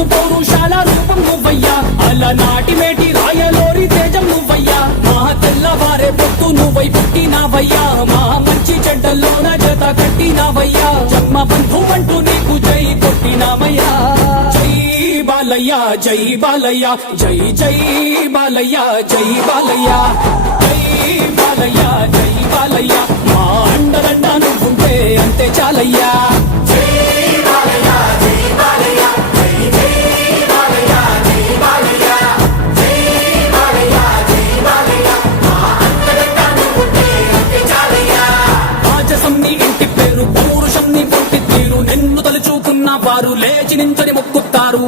తెలుగు పౌరుషాల రూపం నువ్వయ్యా, అలనాటి మేటి రాయలోరి తేజం నువ్వయ్యా, మా తెల్లవారే పొత్తు నువ్వై పుట్టినావయ్యా, మా మంచి చెడ్డల్లోన జత కట్టినావయ్యా, జన్మ బంధు అంటూ నీకు జై కొట్టినామయ్యా. జై బాలయ్య జై బాలయ్య జై జై బాలయ్య జై బాలయ్య జై బాలయ్య జై బాలయ్య, మా అండదండ నువ్వుంటే అంతే చాలయ్యా. నిన్ను తలుచుకున్న వారు లేచి నించని మొక్కుతారు.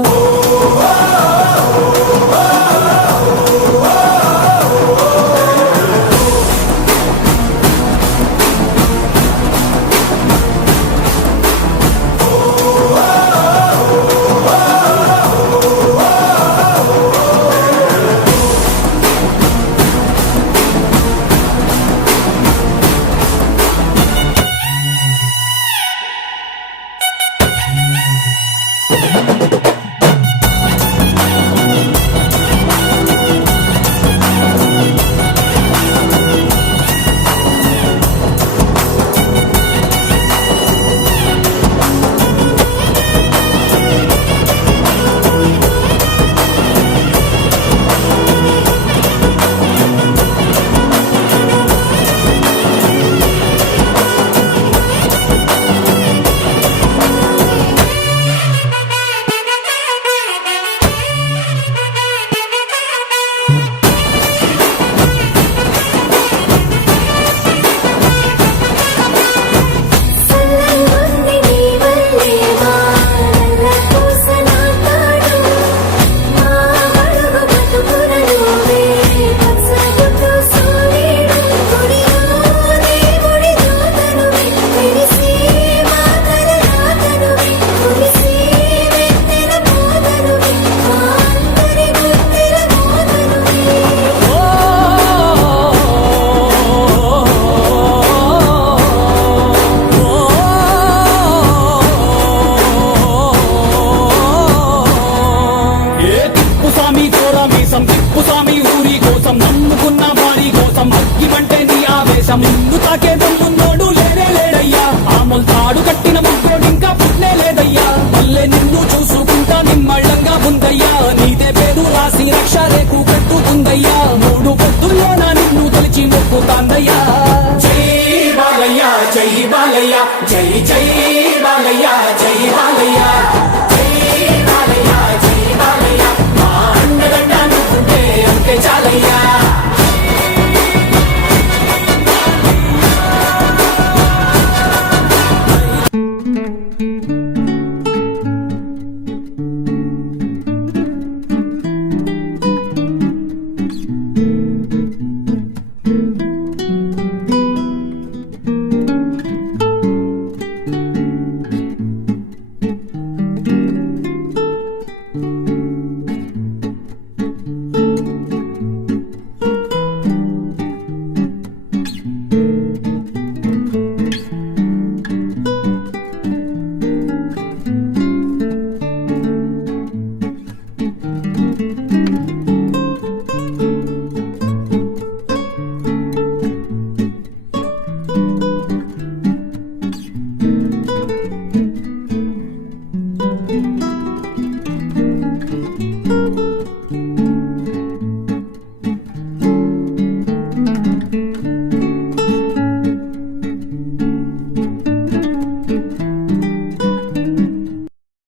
తిప్పుస్వామి ఊరి కోసం నమ్ముకున్న వారి కోసం అగ్గిమంటే నీ ఆవేశం, నిన్ను తాకే దమ్మున్నోడు లేనే లేడయ్యా, ఆముల్ తాడు కట్టిన ముగ్గోడు ఇంకా పుట్నే లేదయ్యా, మళ్ళీ నిన్ను చూసుకుంటా నిమ్మళ్ళంగా ఉందయ్యా.